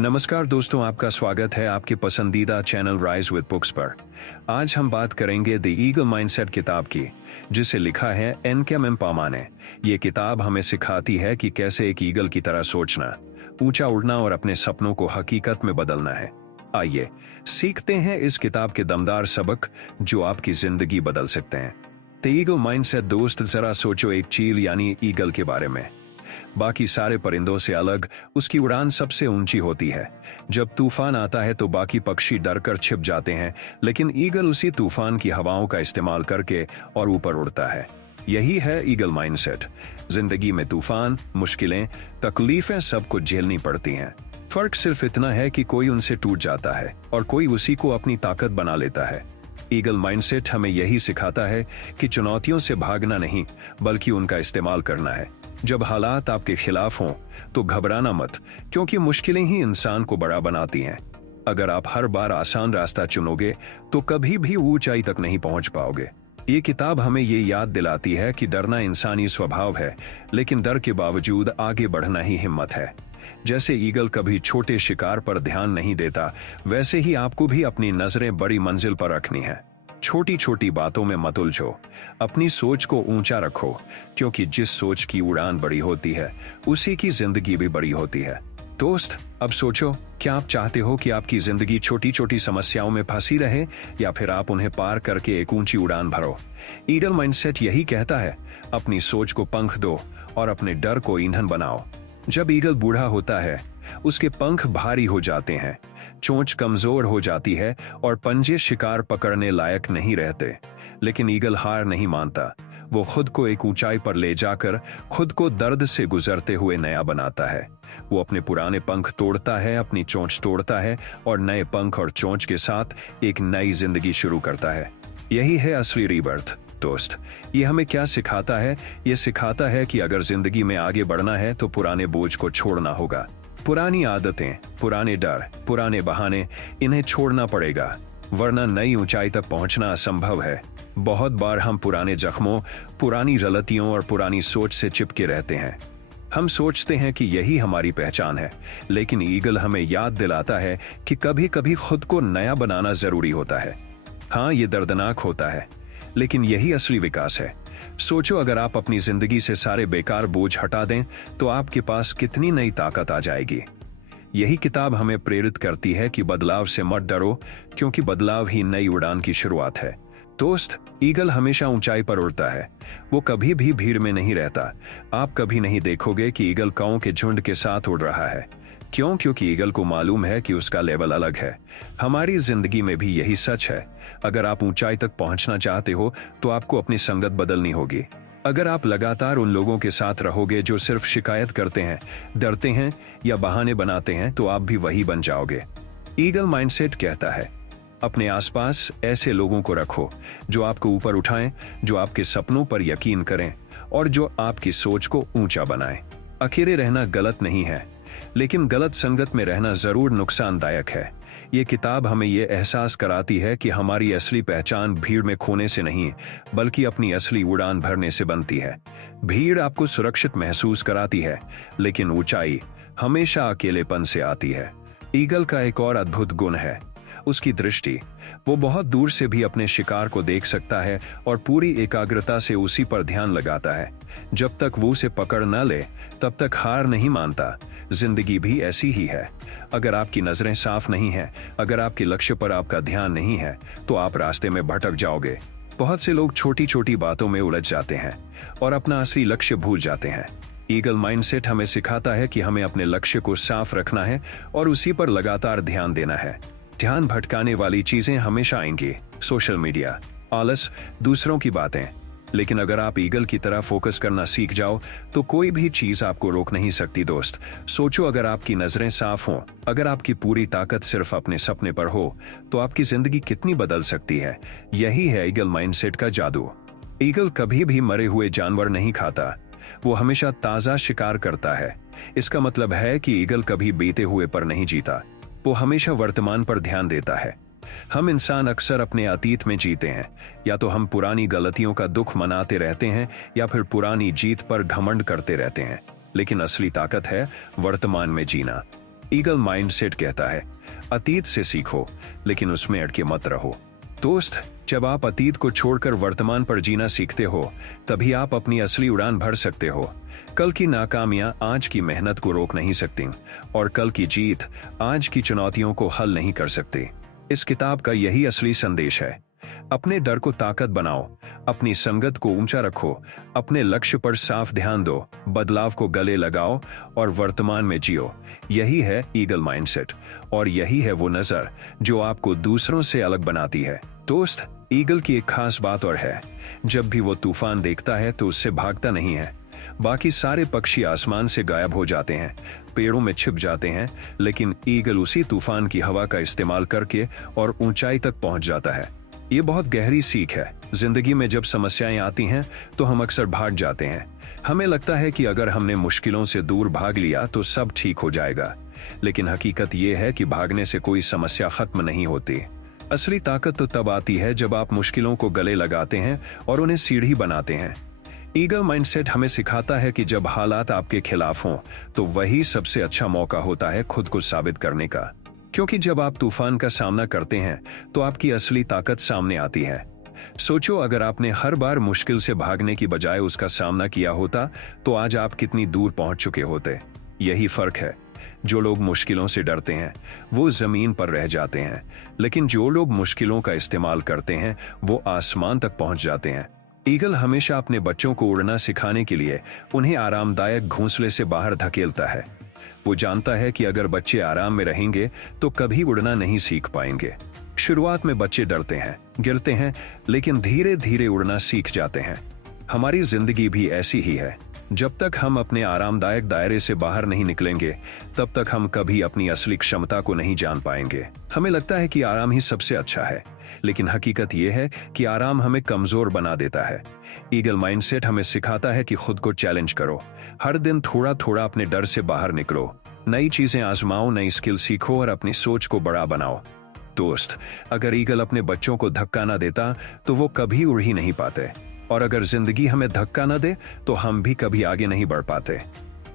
नमस्कार दोस्तों, आपका स्वागत है आपके पसंदीदा चैनल राइज विद बुक्स पर। आज हम बात करेंगे द ईगल माइंडसेट किताब की, जिसे लिखा है एन.के. मेमपामा ने। ये किताब हमें सिखाती है कि कैसे एक ईगल की तरह सोचना, ऊंचा उड़ना और अपने सपनों को हकीकत में बदलना है। आइए सीखते हैं इस किताब के दमदार सबक जो आपकी जिंदगी बदल सकते हैं। The eagle mindset. दोस्त, जरा सोचो एक चील यानी ईगल के बारे में। बाकी सारे परिंदों से अलग उसकी उड़ान सबसे ऊंची होती है। जब तूफान आता है तो बाकी पक्षी डरकर छिप जाते हैं, लेकिन ईगल उसी तूफान की हवाओं का इस्तेमाल करके और ऊपर उड़ता है। यही है ईगल माइंडसेट। जिंदगी में तूफान, मुश्किलें, तकलीफें सब कुछ झेलनी पड़ती हैं। फर्क सिर्फ इतना है कि कोई उनसे टूट जाता है और कोई उसी को अपनी ताकत बना लेता है। ईगल माइंडसेट हमें यही सिखाता है कि चुनौतियों से भागना नहीं, बल्कि उनका इस्तेमाल करना है। जब हालात आपके खिलाफ हों तो घबराना मत, क्योंकि मुश्किलें ही इंसान को बड़ा बनाती हैं। अगर आप हर बार आसान रास्ता चुनोगे तो कभी भी ऊंचाई तक नहीं पहुंच पाओगे। ये किताब हमें ये याद दिलाती है कि डरना इंसानी स्वभाव है, लेकिन डर के बावजूद आगे बढ़ना ही हिम्मत है। जैसे ईगल कभी छोटे शिकार पर ध्यान नहीं देता, वैसे ही आपको भी अपनी नजरें बड़ी मंजिल पर रखनी है। छोटी छोटी बातों में मत उलझो, अपनी सोच को ऊंचा रखो, क्योंकि जिस सोच की उड़ान बड़ी होती है उसी की जिंदगी भी बड़ी होती है। दोस्त, अब सोचो, क्या आप चाहते हो कि आपकी जिंदगी छोटी छोटी समस्याओं में फंसी रहे, या फिर आप उन्हें पार करके एक ऊंची उड़ान भरो? ईगल माइंडसेट यही कहता है, अपनी सोच को पंख दो और अपने डर को ईंधन बनाओ। जब ईगल बूढ़ा होता है, उसके पंख भारी हो जाते हैं, चोंच कमजोर हो जाती है और पंजे शिकार पकड़ने लायक नहीं रहते। लेकिन ईगल हार नहीं मानता। वो खुद को एक ऊंचाई पर ले जाकर खुद को दर्द से गुजरते हुए नया बनाता है। वो अपने पुराने पंख तोड़ता है, अपनी चोंच तोड़ता है और नए पंख और चोंच के साथ एक नई जिंदगी शुरू करता है। यही है असली रीबर्थ। दोस्त, ये हमें क्या सिखाता है? ये सिखाता है कि अगर जिंदगी में आगे बढ़ना है तो पुराने बोझ को छोड़ना होगा। पुरानी आदतें, पुराने डर, पुराने बहाने, इन्हें छोड़ना पड़ेगा, वरना नई ऊंचाई तक पहुंचना असंभव है। बहुत बार हम पुराने जख्मों, पुरानी गलतियों और पुरानी सोच से चिपके रहते हैं। हम सोचते हैं कि यही हमारी पहचान है, लेकिन ईगल हमें याद दिलाता है कि कभी कभी खुद को नया बनाना जरूरी होता है। हाँ, ये दर्दनाक होता है, लेकिन यही असली विकास है। सोचो, अगर आप अपनी जिंदगी से सारे बेकार बोझ हटा दें तो आपके पास कितनी नई ताकत आ जाएगी। यही किताब हमें प्रेरित करती है कि बदलाव से मत डरो, क्योंकि बदलाव ही नई उड़ान की शुरुआत है। दोस्त, ईगल हमेशा ऊंचाई पर उड़ता है। वो कभी भी भीड़ में नहीं रहता। आप कभी नहीं देखोगे कि ईगल काऊ के झुंड के साथ उड़ रहा है। क्यों? क्योंकि ईगल को मालूम है कि उसका लेवल अलग है। हमारी जिंदगी में भी यही सच है। अगर आप ऊंचाई तक पहुंचना चाहते हो तो आपको अपनी संगत बदलनी होगी। अगर आप लगातार उन लोगों के साथ रहोगे जो सिर्फ शिकायत करते हैं, डरते हैं या बहाने बनाते हैं, तो आप भी वही बन जाओगे। ईगल माइंडसेट कहता है, अपने आसपास ऐसे लोगों को रखो जो आपको ऊपर उठाएं, जो आपके सपनों पर यकीन करें और जो आपकी सोच को ऊंचा बनाएं। अकेले रहना गलत नहीं है, लेकिन गलत संगत में रहना जरूर नुकसानदायक है। ये किताब हमें ये एहसास कराती है कि हमारी असली पहचान भीड़ में खोने से नहीं, बल्कि अपनी असली उड़ान भरने से बनती है। भीड़ आपको सुरक्षित महसूस कराती है, लेकिन ऊंचाई हमेशा अकेलेपन से आती है। ईगल का एक और अद्भुत गुण है उसकी दृष्टि। वो बहुत दूर से भी अपने शिकार को देख सकता है और पूरी एकाग्रता से उसी पर ध्यान लगाता है। जब तक वो उसे पकड़ न ले, तब तक हार नहीं मानता। जिंदगी भी ऐसी ही है। अगर आपकी नजरें साफ नहीं हैं, अगर आपके लक्ष्य पर आपका ध्यान नहीं है, तो आप रास्ते में भटक जाओगे। बहुत से लोग छोटी छोटी बातों में उलझ जाते हैं और अपना असली लक्ष्य भूल जाते हैं। ईगल माइंडसेट हमें सिखाता है कि हमें अपने लक्ष्य को साफ रखना है और उसी पर लगातार ध्यान देना है। ध्यान भटकाने वाली चीजें हमेशा आएंगी, सोशल मीडिया, आलस, दूसरों की बातें। लेकिन अगर आप ईगल की तरह फोकस करना सीख जाओ तो कोई भी चीज आपको रोक नहीं सकती। दोस्त, सोचो, अगर आपकी नजरें साफ हों, अगर आपकी पूरी ताकत सिर्फ अपने सपने पर हो, तो आपकी जिंदगी कितनी बदल सकती है। यही है ईगल माइंडसेट का जादू। ईगल कभी भी मरे हुए जानवर नहीं खाता, वो हमेशा ताजा शिकार करता है। इसका मतलब है कि ईगल कभी बीते हुए पर नहीं जीता, वो हमेशा वर्तमान पर ध्यान देता है। हम इंसान अक्सर अपने अतीत में जीते हैं, या तो हम पुरानी गलतियों का दुख मनाते रहते हैं या फिर पुरानी जीत पर घमंड करते रहते हैं। लेकिन असली ताकत है वर्तमान में जीना। ईगल माइंडसेट कहता है, अतीत से सीखो लेकिन उसमें अटके मत रहो। दोस्त, जब आप अतीत को छोड़कर वर्तमान पर जीना सीखते हो, तभी आप अपनी असली उड़ान भर सकते हो। कल की नाकामियां आज की मेहनत को रोक नहीं सकती और कल की जीत आज की चुनौतियों को हल नहीं कर सकती। इस किताब का यही असली संदेश है। अपने डर को ताकत बनाओ, अपनी संगत को ऊंचा रखो, अपने लक्ष्य पर साफ ध्यान दो, बदलाव को गले लगाओ और वर्तमान में जियो। यही है ईगल माइंडसेट और यही है वो नजर जो आपको दूसरों से अलग बनाती है। दोस्त, ईगल की एक खास बात और है, जब भी वो तूफान देखता है तो उससे भागता नहीं है। बाकी सारे पक्षी आसमान से गायब हो जाते हैं, पेड़ों में छिप जाते हैं, लेकिन ईगल उसी तूफान की हवा का इस्तेमाल करके और ऊंचाई तक पहुंच जाता है। ये बहुत गहरी सीख है। जिंदगी में जब समस्याएं आती हैं तो हम अक्सर भाग जाते हैं। हमें लगता है कि अगर हमने मुश्किलों से दूर भाग लिया तो सब ठीक हो जाएगा, लेकिन हकीकत ये है कि भागने से कोई समस्या खत्म नहीं होती। असली ताकत तो तब आती है जब आप मुश्किलों को गले लगाते हैं और उन्हें सीढ़ी बनाते हैं। ईगल माइंडसेट हमें सिखाता है कि जब हालात आपके खिलाफ हों तो वही सबसे अच्छा मौका होता है खुद को साबित करने का, क्योंकि जब आप तूफान का सामना करते हैं तो आपकी असली ताकत सामने आती है। सोचो, अगर आपने हर बार मुश्किल से भागने की बजाय उसका सामना किया होता तो आज आप कितनी दूर पहुंच चुके होते। यही फर्क है। जो लोग मुश्किलों से डरते हैं वो जमीन पर रह जाते हैं, लेकिन जो लोग मुश्किलों का इस्तेमाल करते हैं वो आसमान तक पहुंच जाते हैं। ईगल हमेशा अपने बच्चों को उड़ना सिखाने के लिए उन्हें आरामदायक घोंसले से बाहर धकेलता है। वो जानता है कि अगर बच्चे आराम में रहेंगे तो कभी उड़ना नहीं सीख पाएंगे। शुरुआत में बच्चे डरते हैं, गिरते हैं, लेकिन धीरे धीरे उड़ना सीख जाते हैं। हमारी जिंदगी भी ऐसी ही है। जब तक हम अपने आरामदायक दायरे से बाहर नहीं निकलेंगे, तब तक हम कभी अपनी असली क्षमता को नहीं जान पाएंगे। हमें लगता है कि आराम ही सबसे अच्छा है, लेकिन हकीकत यह है कि आराम हमें कमजोर बना देता है। ईगल माइंडसेट हमें सिखाता है कि खुद को चैलेंज करो, हर दिन थोड़ा थोड़ा अपने डर से बाहर निकलो, नई चीजें आजमाओ, नई स्किल सीखो और अपनी सोच को बड़ा बनाओ। दोस्त, अगर ईगल अपने बच्चों को धक्का ना देता तो वो कभी उड़ ही नहीं पाते, और अगर जिंदगी हमें धक्का न दे तो हम भी कभी आगे नहीं बढ़ पाते।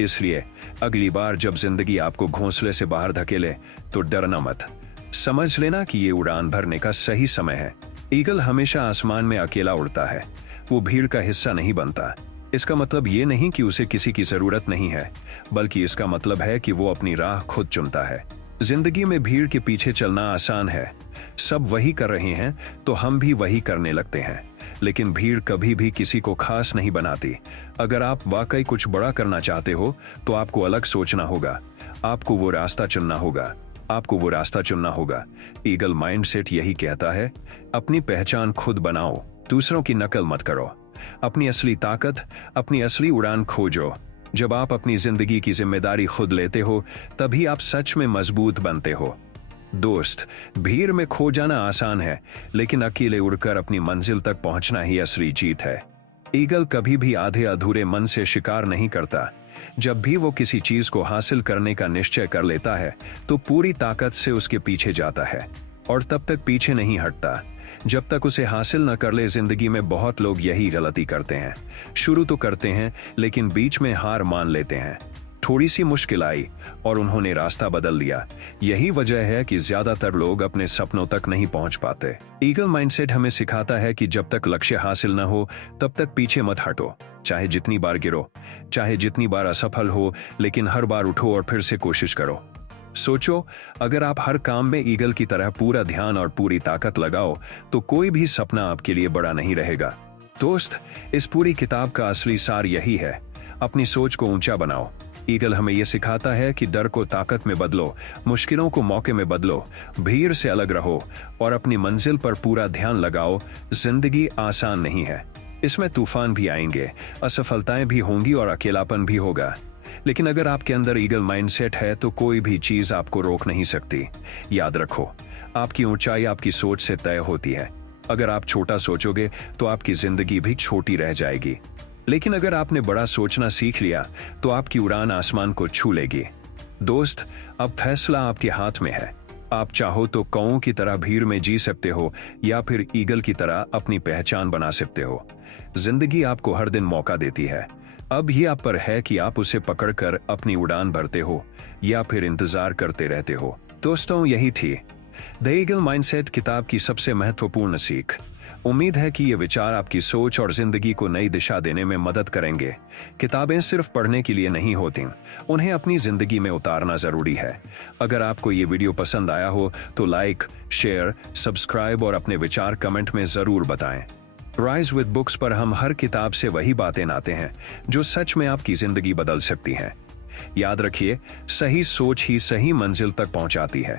इसलिए अगली बार जब जिंदगी आपको घोंसले से बाहर धकेले तो डरना मत, समझ लेना कि ये उड़ान भरने का सही समय है। ईगल हमेशा आसमान में अकेला उड़ता है, वो भीड़ का हिस्सा नहीं बनता। इसका मतलब ये नहीं कि उसे किसी की जरूरत नहीं है, बल्कि इसका मतलब है कि वो अपनी राह खुद चुनता है। जिंदगी में भीड़ के पीछे चलना आसान है, सब वही कर रहे हैं तो हम भी वही करने लगते हैं, लेकिन भीड़ कभी भी किसी को खास नहीं बनाती। अगर आप वाकई कुछ बड़ा करना चाहते हो तो आपको अलग सोचना होगा, आपको वो रास्ता चुनना होगा, आपको वो रास्ता चुनना होगा। ईगल माइंडसेट यही कहता है, अपनी पहचान खुद बनाओ, दूसरों की नकल मत करो, अपनी असली ताकत, अपनी असली उड़ान खोजो। जब आप अपनी जिंदगी की जिम्मेदारी खुद लेते हो तभी आप सच में मजबूत बनते हो। दोस्त, भीड़ में खो जाना आसान है, लेकिन अकेले उड़कर अपनी मंजिल तक पहुंचना ही असली जीत है। ईगल कभी भी आधे अधूरे मन से शिकार नहीं करता। जब भी वो किसी चीज को हासिल करने का निश्चय कर लेता है तो पूरी ताकत से उसके पीछे जाता है और तब तक पीछे नहीं हटता जब तक उसे हासिल न कर ले। जिंदगी में बहुत लोग यही गलती करते हैं, शुरू तो करते हैं लेकिन बीच में हार मान लेते हैं। थोड़ी सी मुश्किल आई और उन्होंने रास्ता बदल लिया। यही वजह है कि ज्यादातर लोग अपने सपनों तक नहीं पहुंच पाते। ईगल माइंडसेट हमें सिखाता है कि जब तक लक्ष्य हासिल न हो तब तक पीछे मत हटो। चाहे जितनी बार गिरो, चाहे जितनी बार असफल हो, लेकिन हर बार उठो और फिर से कोशिश करो। सोचो, अगर आप हर काम में ईगल की तरह पूरा ध्यान और पूरी ताकत लगाओ तो कोई भी सपना आपके लिए बड़ा नहीं रहेगा। दोस्त, इस पूरी किताब का असली सार यही है, अपनी सोच को ऊंचा बनाओ। ईगल हमें यह सिखाता है कि डर को ताकत में बदलो, मुश्किलों को मौके में बदलो, भीड़ से अलग रहो और अपनी मंजिल पर पूरा ध्यान लगाओ। जिंदगी आसान नहीं है, इसमें तूफान भी आएंगे, असफलताएं भी होंगी और अकेलापन भी होगा, लेकिन अगर आपके अंदर ईगल माइंडसेट है तो कोई भी चीज आपको रोक नहीं सकती। याद रखो, आपकी ऊंचाई आपकी सोच से तय होती है। अगर आप छोटा सोचोगे तो आपकी जिंदगी भी छोटी रह जाएगी, लेकिन अगर आपने बड़ा सोचना सीख लिया तो आपकी उड़ान आसमान को छू लेगी। दोस्त, अब फैसला आपके हाथ में है। आप चाहो तो कौओं की तरह भीड़ में जी सकते हो या फिर ईगल की तरह अपनी पहचान बना सकते हो। जिंदगी आपको हर दिन मौका देती है, अब ये आप पर है कि आप उसे पकड़कर अपनी उड़ान भरते हो या फिर इंतजार करते रहते हो। दोस्तों, यही थी द ईगल माइंडसेट किताब की सबसे महत्वपूर्ण सीख। उम्मीद है कि ये विचार आपकी सोच और जिंदगी को नई दिशा देने में मदद करेंगे। किताबें सिर्फ पढ़ने के लिए नहीं होती, उन्हें अपनी जिंदगी में उतारना जरूरी है। अगर आपको ये वीडियो पसंद आया हो तो लाइक, शेयर, सब्सक्राइब और अपने विचार कमेंट में जरूर बताएं। राइज विद बुक्स पर हम हर किताब से वही बातें लाते हैं जो सच में आपकी जिंदगी बदल सकती हैं। याद रखिए, सही सोच ही सही मंजिल तक पहुंचाती है।